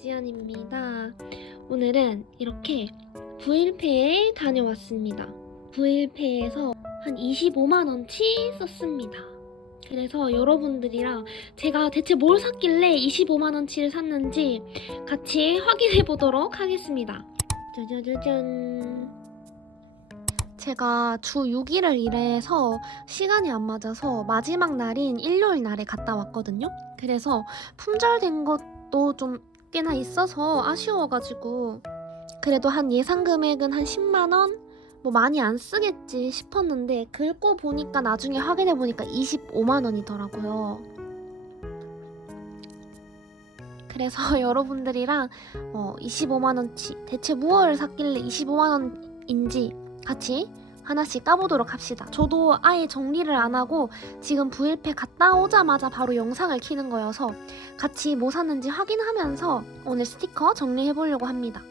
지연입니다. 오늘은 이렇게 부일페에 다녀왔습니다. 부일페에서 한 25만원치 썼습니다. 그래서 여러분들이랑 제가 대체 뭘 샀길래 25만원치를 샀는지 같이 확인해 보도록 하겠습니다. 짜자자잔. 제가 주 6일을 일해서 시간이 안 맞아서 마지막 날인 일요일 날에 갔다 왔거든요. 그래서 품절된 것도 좀 꽤나 있어서 아쉬워가지고 그래도 한 예상 금액은 한 10만 원? 뭐 많이 안 쓰겠지 싶었는데 긁고 보니까 나중에 확인해 보니까 25만 원이더라고요. 그래서 여러분들이랑 어, 25만 원치 대체 무엇을 샀길래 25만 원인지 같이 하나씩 까보도록 합시다. 저도 아예 정리를 안 하고 지금 부일패 갔다 오자마자 바로 영상을 키는 거여서 같이 뭐 샀는지 확인하면서 오늘 스티커 정리해 보려고 합니다.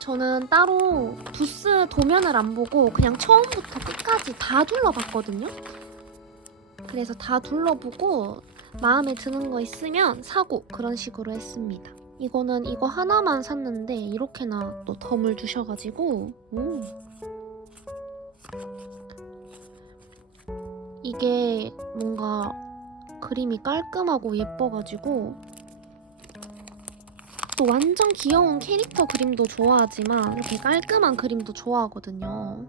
저는 따로 부스 도면을 안 보고 그냥 처음부터 끝까지 다 둘러봤거든요. 그래서 다 둘러보고 마음에 드는 거 있으면 사고 그런 식으로 했습니다. 이거는 이거 하나만 샀는데 이렇게나 또 덤을 주셔가지고 오. 이게 뭔가 그림이 깔끔하고 예뻐가지고 또 완전 귀여운 캐릭터 그림도 좋아하지만 이렇게 깔끔한 그림도 좋아하거든요.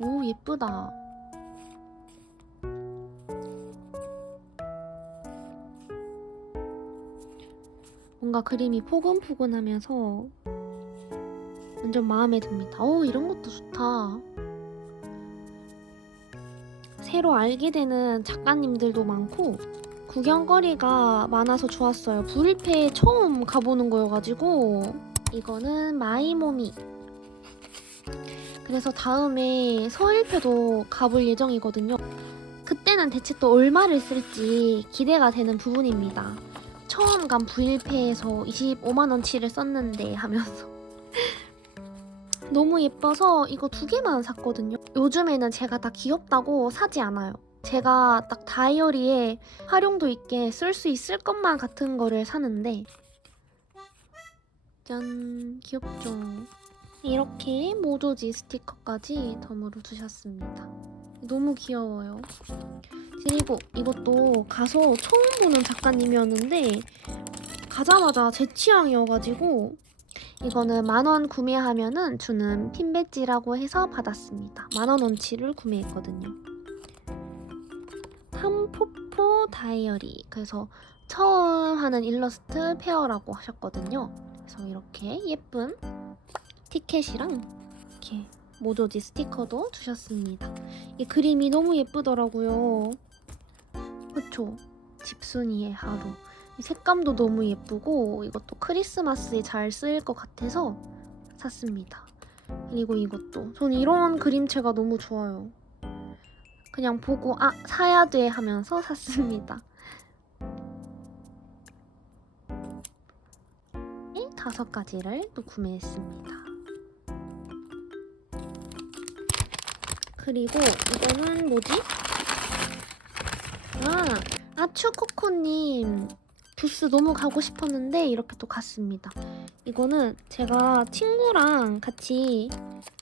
오 예쁘다. 뭔가 그림이 포근포근하면서 완전 마음에 듭니다. 오 이런 것도 좋다. 새로 알게 되는 작가님들도 많고 구경거리가 많아서 좋았어요. 불일패에 처음 가보는 거여가지고 이거는 마이모미 그래서 다음에 서일패도 가볼 예정이거든요. 그때는 대체 또 얼마를 쓸지 기대가 되는 부분입니다. 처음 간 부일패에서 25만원치를 썼는데 하면서 너무 예뻐서 이거 두 개만 샀거든요. 요즘에는 제가 다 귀엽다고 사지 않아요. 제가 딱 다이어리에 활용도 있게 쓸 수 있을 것만 같은 거를 사는데 짠 귀엽죠? 이렇게 모조지 스티커까지 덤으로 주셨습니다. 너무 귀여워요. 그리고 이것도 가서 처음 보는 작가님이었는데 가자마자 제 취향이어가지고 이거는 만원 구매하면은 주는 핀 배지라고 해서 받았습니다. 만 원어치를 구매했거든요. 탐포포 다이어리. 그래서 처음 하는 일러스트 페어라고 하셨거든요. 그래서 이렇게 예쁜 티켓이랑 이렇게 모조지 스티커도 주셨습니다. 이 그림이 너무 예쁘더라고요. 그쵸? 집순이의 하루. 이 색감도 너무 예쁘고 이것도 크리스마스에 잘 쓰일 것 같아서 샀습니다. 그리고 이것도 전 이런 그림체가 너무 좋아요. 그냥 보고 아 사야 돼 하면서 샀습니다. 이 다섯 가지를 또 구매했습니다. 그리고 이거는 뭐지? 아 아추코코님 부스 너무 가고 싶었는데 이렇게 또 갔습니다. 이거는 제가 친구랑 같이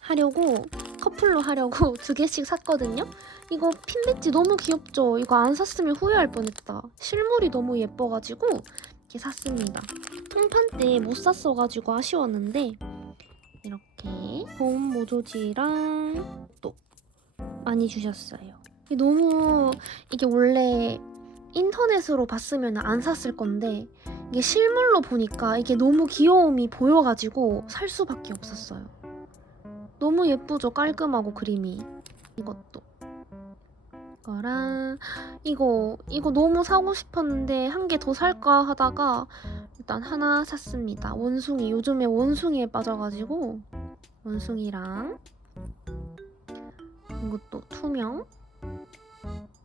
하려고 커플로 하려고 두 개씩 샀거든요. 이거 핀 배지 너무 귀엽죠? 이거 안 샀으면 후회할 뻔했다. 실물이 너무 예뻐가지고 이렇게 샀습니다. 통판 때 못 샀어가지고 아쉬웠는데 이렇게 봄 모조지랑 또 많이 주셨어요. 너무 이게 원래 인터넷으로 봤으면 안 샀을 건데 이게 실물로 보니까 이게 너무 귀여움이 보여가지고 살 수밖에 없었어요. 너무 예쁘죠? 깔끔하고 그림이. 이것도. 이거랑 이거 이거 너무 사고 싶었는데 한 개 더 살까 하다가 일단 하나 샀습니다. 원숭이 요즘에 원숭이에 빠져가지고 원숭이랑 이것도 투명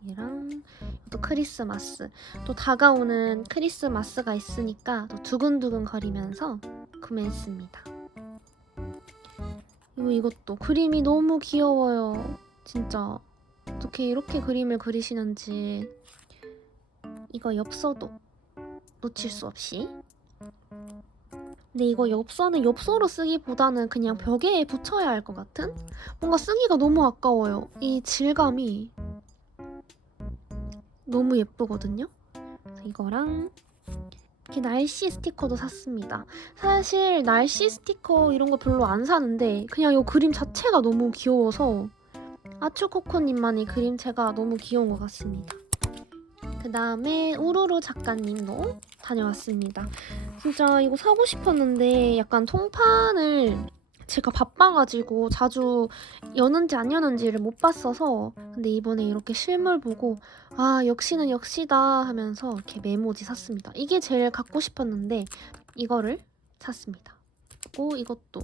이랑 또 크리스마스 또 다가오는 크리스마스가 있으니까 또 두근두근 거리면서 구매했습니다. 그리고 이것도 그림이 너무 귀여워요. 진짜 어떻게 이렇게 그림을 그리시는지 이거 엽서도 놓칠 수 없이 근데 이거 엽서는 엽서로 쓰기보다는 그냥 벽에 붙여야 할 것 같은? 뭔가 쓰기가 너무 아까워요. 이 질감이 너무 예쁘거든요. 이거랑 이렇게 날씨 스티커도 샀습니다. 사실 날씨 스티커 이런 거 별로 안 사는데 그냥 이 그림 자체가 너무 귀여워서 아추코코님만의 그림체가 너무 귀여운 것 같습니다. 그 다음에 우루루 작가님도 다녀왔습니다. 진짜 이거 사고 싶었는데 약간 통판을 제가 바빠가지고 자주 여는지 안 여는지를 못 봤어서 근데 이번에 이렇게 실물 보고 아 역시는 역시다 하면서 이렇게 메모지 샀습니다. 이게 제일 갖고 싶었는데 이거를 샀습니다. 그리고 이것도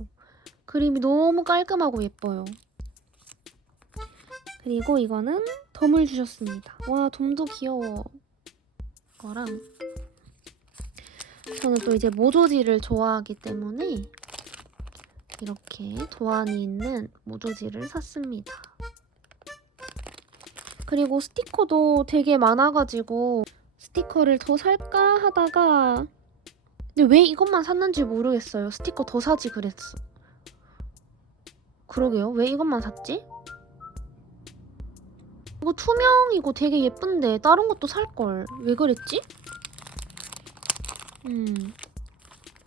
그림이 너무 깔끔하고 예뻐요. 그리고 이거는 돔을 주셨습니다. 와 돔도 귀여워. 거랑 저는 또 이제 모조지를 좋아하기 때문에 이렇게 도안이 있는 모조지를 샀습니다. 그리고 스티커도 되게 많아가지고 스티커를 더 살까 하다가 근데 왜 이것만 샀는지 모르겠어요. 스티커 더 사지 그랬어. 그러게요. 왜 이것만 샀지? 이거 투명이고 되게 예쁜데 다른 것도 살걸. 왜 그랬지? 음,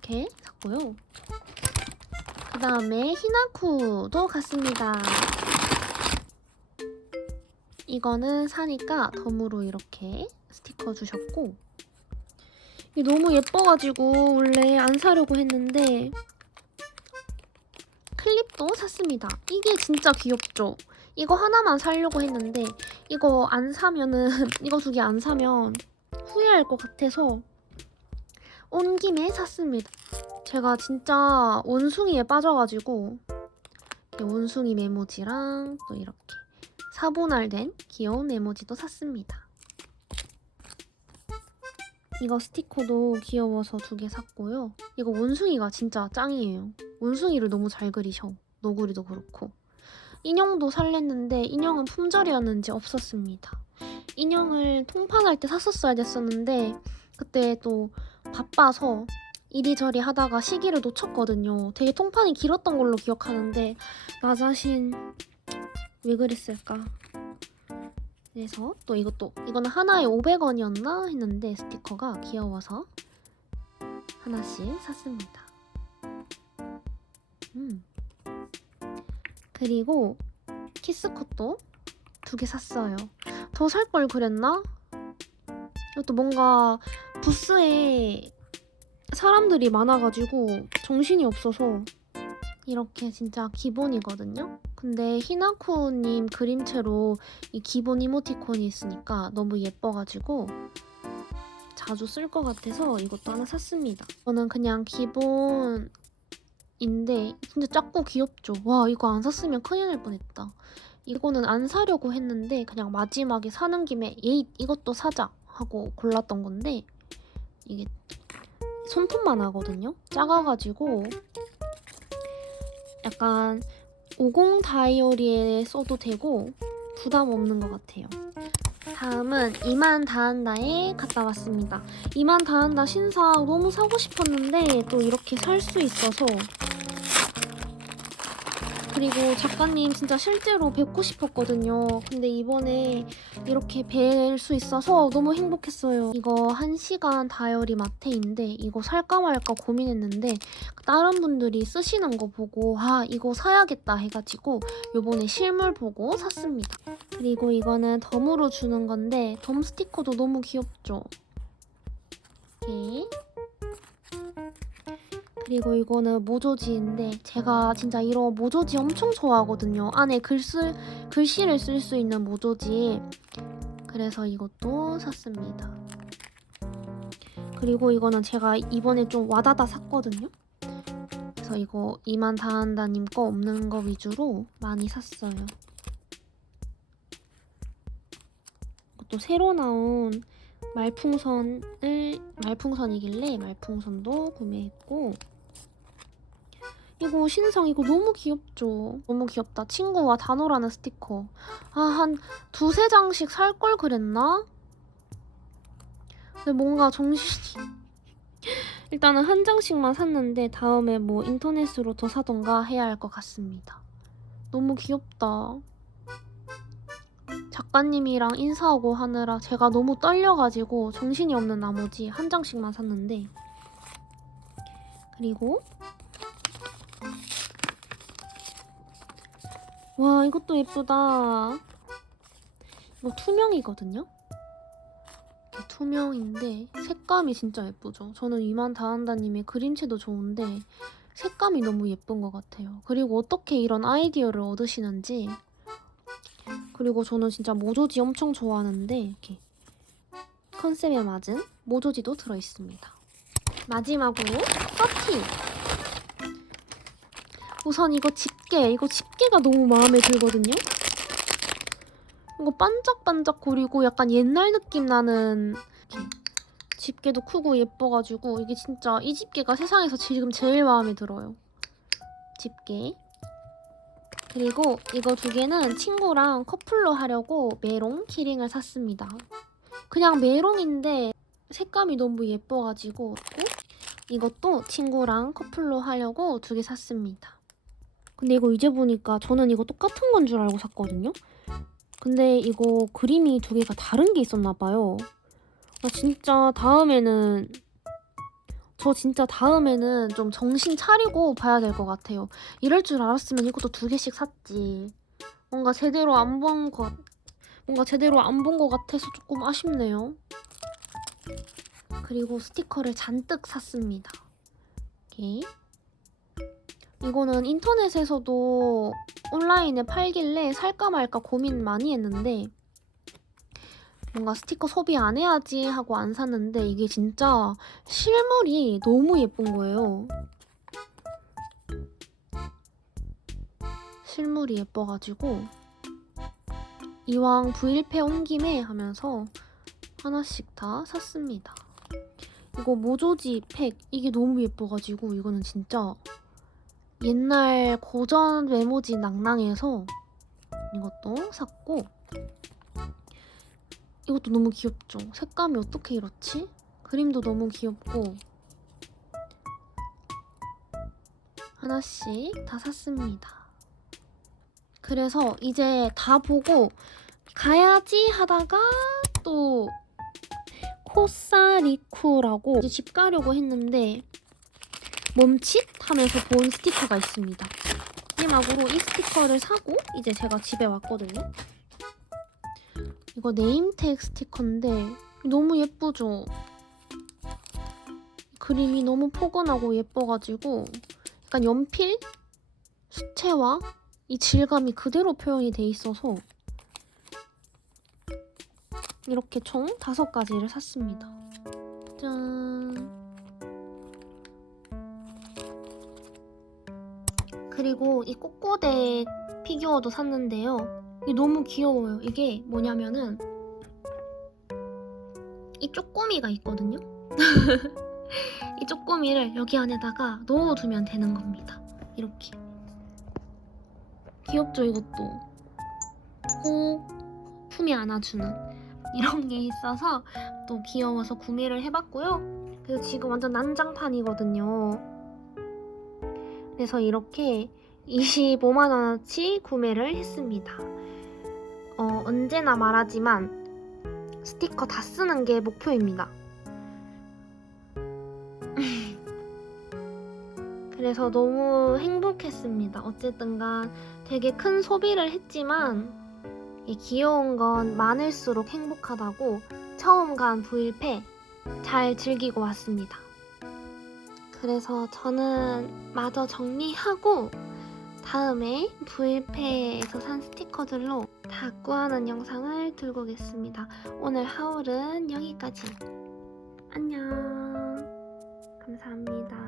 이렇게 샀고요. 그 다음에 히나쿠도 갔습니다. 이거는 사니까 덤으로 이렇게 스티커 주셨고 이게 너무 예뻐가지고 원래 안 사려고 했는데 클립도 샀습니다. 이게 진짜 귀엽죠? 이거 하나만 사려고 했는데 이거 안 사면은 이거 두 개 안 사면 후회할 것 같아서 온 김에 샀습니다. 제가 진짜 원숭이에 빠져가지고 원숭이 메모지랑 또 이렇게 사분할된 귀여운 메모지도 샀습니다. 이거 스티커도 귀여워서 두 개 샀고요. 이거 원숭이가 진짜 짱이에요. 원숭이를 너무 잘 그리셔. 너구리도 그렇고. 인형도 살랬는데 인형은 품절이었는지 없었습니다. 인형을 통판할 때 샀었어야 됐었는데 그때 또 바빠서 이리저리 하다가 시기를 놓쳤거든요. 되게 통판이 길었던 걸로 기억하는데 나 자신 왜 그랬을까? 그래서 또 이것도 이거는 하나에 500원이었나 했는데 스티커가 귀여워서 하나씩 샀습니다. 음. 그리고 키스컷도 두 개 샀어요. 더 살 걸 그랬나? 이것도 뭔가 부스에 사람들이 많아가지고 정신이 없어서 이렇게 진짜 기본이거든요. 근데 히나쿠님 그림체로 이 기본 이모티콘이 있으니까 너무 예뻐가지고 자주 쓸 것 같아서 이것도 하나 샀습니다. 저는 그냥 기본인데 진짜 작고 귀엽죠. 와 이거 안 샀으면 큰일 날 뻔했다. 이거는 안 사려고 했는데 그냥 마지막에 사는 김에 에이 이것도 사자 하고 골랐던 건데 이게 손톱만 하거든요. 작아가지고 약간 50 다이어리에 써도 되고 부담 없는 것 같아요. 다음은 이만 다한다에 갔다 왔습니다. 이만 다한다 신사 너무 사고 싶었는데 또 이렇게 살 수 있어서 그리고 작가님 진짜 실제로 뵙고 싶었거든요. 근데 이번에 이렇게 뵐 수 있어서 너무 행복했어요. 이거 1시간 다이어리 마테인데 이거 살까 말까 고민했는데 다른 분들이 쓰시는 거 보고 아 이거 사야겠다 해가지고 요번에 실물 보고 샀습니다. 그리고 이거는 덤으로 주는 건데 덤 스티커도 너무 귀엽죠? 그리고 이거는 모조지인데 제가 진짜 이런 모조지 엄청 좋아하거든요. 안에 글 쓸, 글씨를 쓸 수 있는 모조지. 그래서 이것도 샀습니다. 그리고 이거는 제가 이번에 좀 와다다 샀거든요. 그래서 이거 이만 다한다님 거 없는 거 위주로 많이 샀어요. 이것도 새로 나온 말풍선을 말풍선이길래 말풍선도 구매했고 이거 신상 이거 너무 귀엽죠? 너무 귀엽다. 친구와 단어라는 스티커. 아, 한 두세 장씩 살 걸 그랬나? 근데 뭔가 정신이 일단은 한 장씩만 샀는데 다음에 뭐 인터넷으로 더 사던가 해야 할 것 같습니다. 너무 귀엽다. 작가님이랑 인사하고 하느라 제가 너무 떨려가지고 정신이 없는 나머지 한 장씩만 샀는데 그리고 와 이것도 예쁘다. 이거 투명이거든요. 투명인데 색감이 진짜 예쁘죠. 저는 이만 다한다님의 그림체도 좋은데 색감이 너무 예쁜 것 같아요. 그리고 어떻게 이런 아이디어를 얻으시는지 그리고 저는 진짜 모조지 엄청 좋아하는데 이렇게 컨셉에 맞은 모조지도 들어있습니다. 마지막으로 서티 우선 이거 집 게 이거 집게가 너무 마음에 들거든요. 이거 반짝반짝 거리고 약간 옛날 느낌 나는 집게도 크고 예뻐가지고 이게 진짜 이 집게가 세상에서 지금 제일 마음에 들어요. 집게. 그리고 이거 두 개는 친구랑 커플로 하려고 메롱 키링을 샀습니다. 그냥 메롱인데 색감이 너무 예뻐가지고 또 이것도 친구랑 커플로 하려고 두 개 샀습니다. 근데 이거 이제 보니까 저는 이거 똑같은 건 줄 알고 샀거든요. 근데 이거 그림이 두 개가 다른 게 있었나 봐요. 나 진짜 다음에는 저 진짜 다음에는 좀 정신 차리고 봐야 될 것 같아요. 이럴 줄 알았으면 이것도 두 개씩 샀지. 뭔가 제대로 안 본 것, 뭔가 제대로 안 본 것 같아서 조금 아쉽네요. 그리고 스티커를 잔뜩 샀습니다. 이렇게. 이거는 인터넷에서도 온라인에 팔길래 살까 말까 고민 많이 했는데 뭔가 스티커 소비 안 해야지 하고 안 샀는데 이게 진짜 실물이 너무 예쁜 거예요. 실물이 예뻐가지고 이왕 브일페 온 김에 하면서 하나씩 다 샀습니다. 이거 모조지 팩 이게 너무 예뻐가지고 이거는 진짜 옛날 고전 메모지 낭낭해서 이것도 샀고 이것도 너무 귀엽죠? 색감이 어떻게 이렇지? 그림도 너무 귀엽고 하나씩 다 샀습니다. 그래서 이제 다 보고 가야지 하다가 또 코사리쿠라고 집 가려고 했는데 멈칫 하면서 본 스티커가 있습니다. 마지막으로 이 스티커를 사고 이제 제가 집에 왔거든요. 이거 네임택 스티커인데 너무 예쁘죠? 그림이 너무 포근하고 예뻐가지고 약간 연필? 수채화? 이 질감이 그대로 표현이 돼 있어서 이렇게 총 다섯 가지를 샀습니다. 짠. 그리고 이 꼬꼬대 피규어도 샀는데요. 이게 너무 귀여워요. 이게 뭐냐면은 이 쪼꼬미가 있거든요. 이 쪼꼬미를 여기 안에다가 넣어두면 되는 겁니다. 이렇게. 귀엽죠, 이것도. 꼭 품에 안아주는 이런 게 있어서 또 귀여워서 구매를 해봤고요. 그리고 지금 완전 난장판이거든요. 그래서 이렇게 25만원어치 구매를 했습니다. 어, 언제나 말하지만 스티커 다 쓰는 게 목표입니다. 그래서 너무 행복했습니다. 어쨌든간 되게 큰 소비를 했지만 이 귀여운 건 많을수록 행복하다고 처음 간 부일패 잘 즐기고 왔습니다. 그래서 저는 마저 정리하고 다음에 부일패에서 산 스티커들로 다 구하는 영상을 들고 오겠습니다. 오늘 하울은 여기까지. 안녕. 감사합니다.